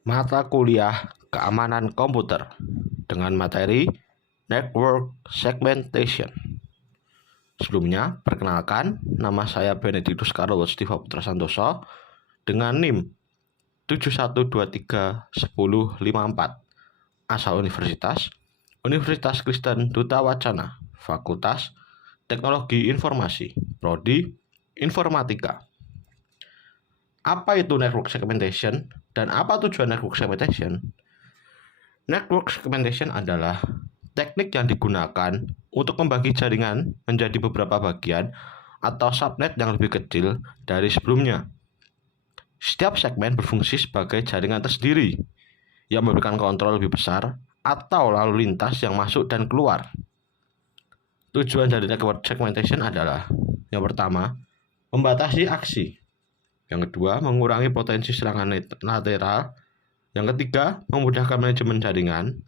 Mata kuliah keamanan komputer dengan materi Network Segmentation. Sebelumnya, perkenalkan, nama saya Benedictus Carlos Diva Putra Santoso dengan NIM 71231054, asal Universitas Kristen Duta Wacana, Fakultas Teknologi Informasi, Prodi Informatika. Apa itu network segmentation dan apa tujuan network segmentation? Network segmentation adalah teknik yang digunakan untuk membagi jaringan menjadi beberapa bagian atau subnet yang lebih kecil dari sebelumnya. Setiap segmen berfungsi sebagai jaringan tersendiri yang memberikan kontrol lebih besar atau lalu lintas yang masuk dan keluar. Tujuan dari network segmentation adalah: yang pertama, membatasi aksi. Yang kedua, mengurangi potensi serangan lateral. Yang ketiga, memudahkan manajemen jaringan.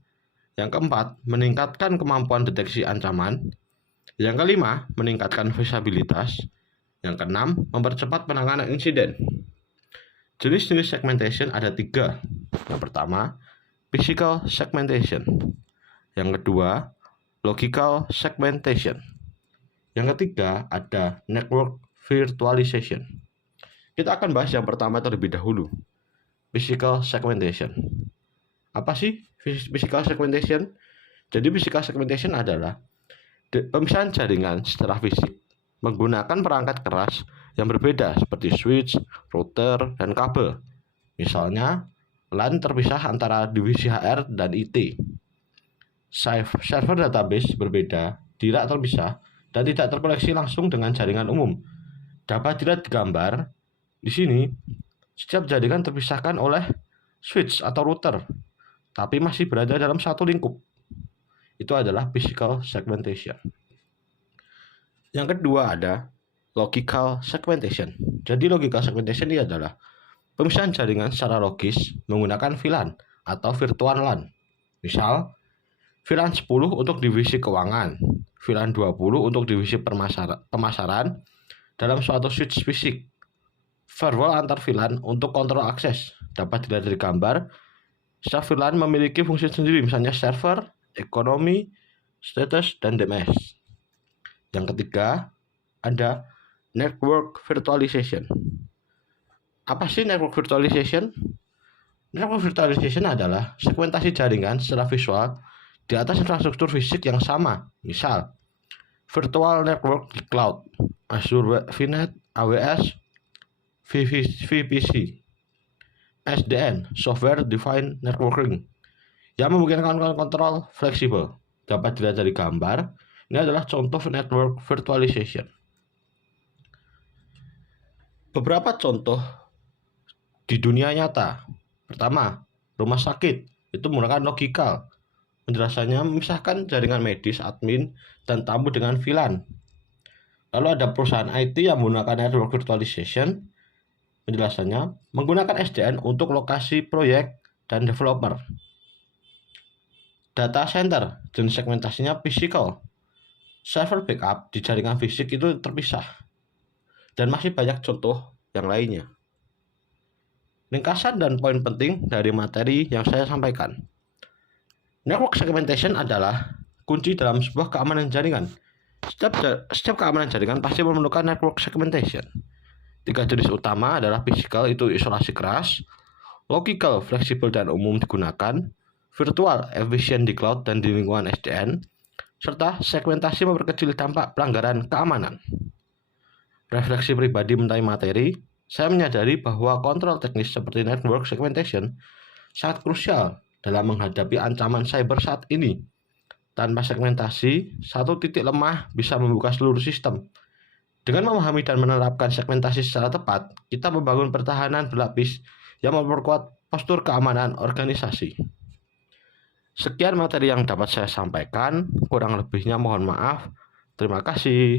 Yang keempat, meningkatkan kemampuan deteksi ancaman. Yang kelima, meningkatkan visibilitas. Yang keenam, mempercepat penanganan insiden. Jenis-jenis segmentation ada 3. Yang pertama, physical segmentation. Yang kedua, logical segmentation. Yang ketiga, ada network virtualization. Kita akan bahas yang pertama terlebih dahulu, physical segmentation. Apa sih physical segmentation? Jadi physical segmentation adalah pemisahan jaringan secara fisik menggunakan perangkat keras yang berbeda seperti switch, router, dan kabel. Misalnya, LAN terpisah antara divisi HR dan IT. Server database berbeda, tidak terpisah, dan tidak terkoneksi langsung dengan jaringan umum. Dapat dilihat di gambar. Di sini, setiap jaringan terpisahkan oleh switch atau router, tapi masih berada dalam satu lingkup. Itu adalah physical segmentation. Yang kedua ada logical segmentation. Jadi logical segmentation ini adalah pemisahan jaringan secara logis menggunakan VLAN atau virtual LAN. Misal, VLAN 10 untuk divisi keuangan, VLAN 20 untuk divisi pemasaran dalam suatu switch fisik. Firewall antar VLAN untuk kontrol akses. Dapat dilihat dari gambar. Setiap VLAN memiliki fungsi sendiri, misalnya server, ekonomi, status, dan DNS. Yang ketiga, ada network virtualization. Apa sih network virtualization? Network virtualization adalah segmentasi jaringan secara visual di atas infrastruktur fisik yang sama. Misal, virtual network di cloud, Azure VNet, AWS, VPC, SDN, Software Defined Networking, yang memungkinkan kontrol fleksibel. Dapat dilihat dari gambar. Ini adalah contoh network virtualization. Beberapa contoh di dunia nyata. Pertama, rumah sakit itu menggunakan logical. Penjelasannya memisahkan jaringan medis, admin, dan tamu dengan VLAN. Lalu ada perusahaan IT yang menggunakan network virtualization. Penjelasannya menggunakan SDN untuk lokasi proyek dan developer. Data center, jenis segmentasinya physical. Server backup di jaringan fisik itu terpisah. Dan masih banyak contoh yang lainnya. Ringkasan dan poin penting dari materi yang saya sampaikan. Network segmentation adalah kunci dalam sebuah keamanan jaringan. Setiap keamanan jaringan pasti memerlukan network segmentation. 3 jenis utama adalah physical, itu isolasi keras, logical, fleksibel dan umum digunakan, virtual, efisien di cloud dan di lingkungan SDN, serta segmentasi memperkecil dampak pelanggaran keamanan. Refleksi pribadi mengenai materi, saya menyadari bahwa kontrol teknis seperti network segmentation sangat krusial dalam menghadapi ancaman cyber saat ini. Tanpa segmentasi, satu titik lemah bisa membuka seluruh sistem. Dengan memahami dan menerapkan segmentasi secara tepat, kita membangun pertahanan berlapis yang memperkuat postur keamanan organisasi. Sekian materi yang dapat saya sampaikan, kurang lebihnya mohon maaf. Terima kasih.